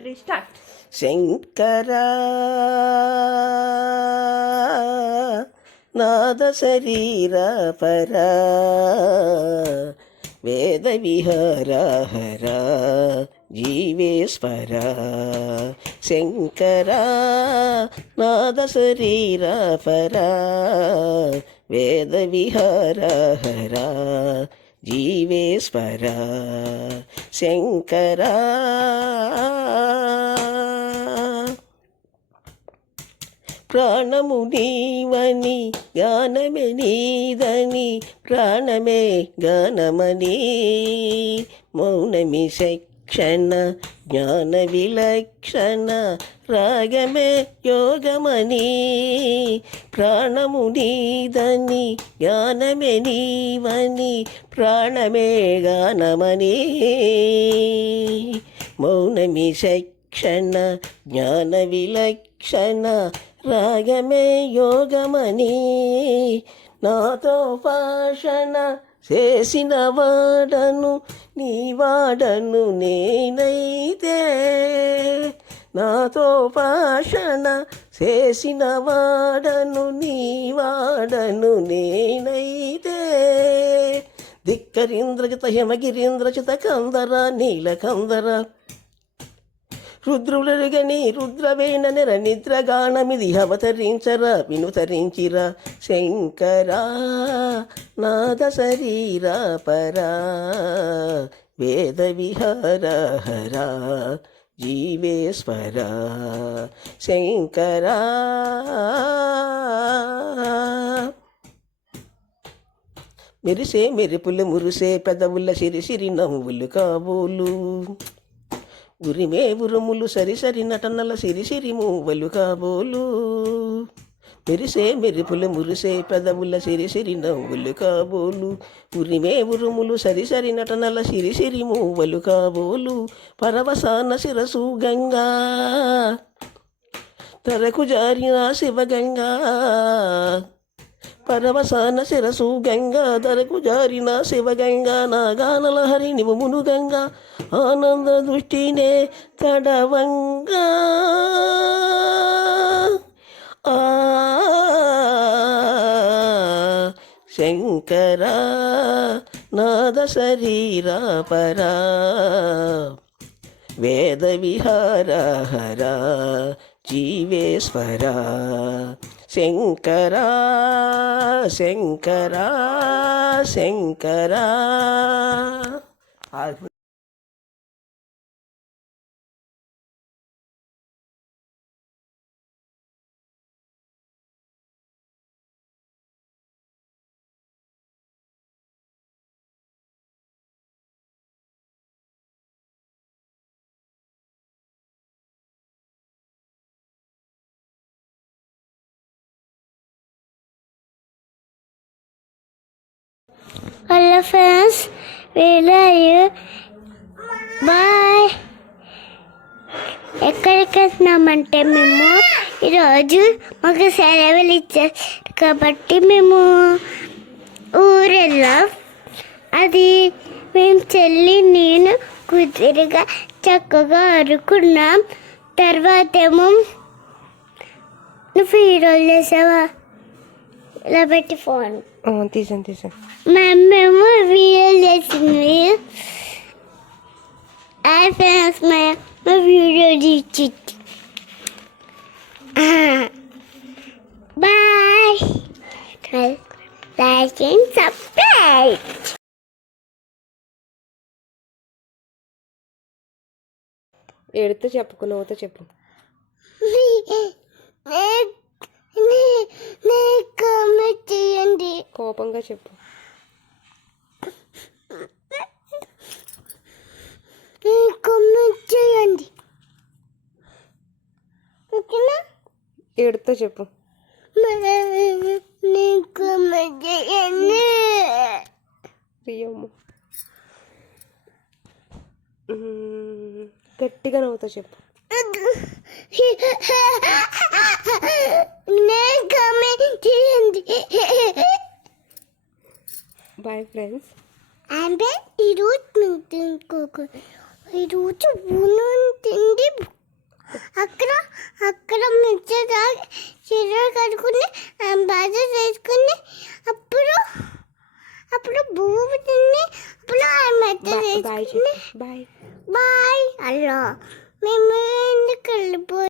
Start. శంకరా నాద శరీర పరా వేద విహార హర జీవేశ్వర శంకరా నాద శరీర పరా వేద విహార హర జీవేశ్వర శంకరా ప్రాణము నీవని గానమే నీదని ప్రాణమే గానమని మౌనమి శిక్షణ జ్ఞాన విలక్షణ రాగమే యోగమని ప్రాణము నీదని జ్ఞానమే నీవని ప్రాణమే గానమని మౌనమి శిక్షణ జ్ఞాన విలక్షణ రాగమే యోగమని నాతో భాషణ చేసిన వాడను నీ వాడను నేనైతే నాతో భాషణ చేసిన వాడను నీ వాడను నేనైతే ధిక్కరీంద్రజిత హిమగిరీంద్రచిత కందర నీలకందర రుద్రులరుగని రుద్రవేణ నిర నిద్రగానమిది అవతరించరా వినుతరించిరా శంకరా నాద శరీర పరా వేద విహార హర జీవేశ్వర శంకరా మెరిసే మెరుపులు మురిసే పెదవుల సిరిసిరి నవ్వులు కాబోలు ఉరిమే ఉరుములు సరిసరి నటనల సిరిసిరి మూవలు కాబోలు మెరిసే మెరుపులు మురిసే పెదవుల సిరిసిరి నవ్వులు కాబోలు ఉరిమే ఉరుములు సరిసరి నటనల సిరిసిరి మూవలు కాబోలు పరవసాన శిరసు గంగా తరకు జారిన శివగంగా పరవసాన శిరసు గంగాధరకు జారిన శివగంగా నాగానల హరి నిమును గంగా ఆనంద దృష్టినే తడవంగా శంకరా నాద శరీర పరా వేద విహార హర జీవేశ్వర Shankara Shankara Shankara. Hello friends, video బాయ్. ఎక్కడికి వెళ్తున్నామంటే మేము ఈరోజు మాకు సెలవులు ఇచ్చారు కాబట్టి మేము ఊరెళ్ళాం. అది మేము చెల్లి నేను కుదిరిగా చక్కగా ఆడుకున్నాం. తర్వాత ఏమో నువ్వు వీడియోలు చేసావా? ఇలా పెట్టి ఫోన్ తీసాను మేము వీడియోలు చేసింది. ఫ్రెండ్స్ మా వీడియో తీసి బాయ్. Like and subscribe. ఎడితే చెప్పుకో, నవ్వుతో చెప్పు. చేయండి, కోపంగా చెప్పు. చేయండి, ఓకేనా? ఎడితో చెప్పు. గట్టిగా నవ్వుతో చెప్పు. Bye friends. And then I wrote అక్కడ అక్కడ మిర్చి తాగి చీరలు కట్టుకుని బాధ చేసుకుని అప్పుడు అప్పుడు భూమి తిని అప్పుడు ఆ మెత్త బాయ్ చేసుకుని చెప్పు బాయ్ బాయ్ అలా మేము ఎందుకు వెళ్ళిపోయి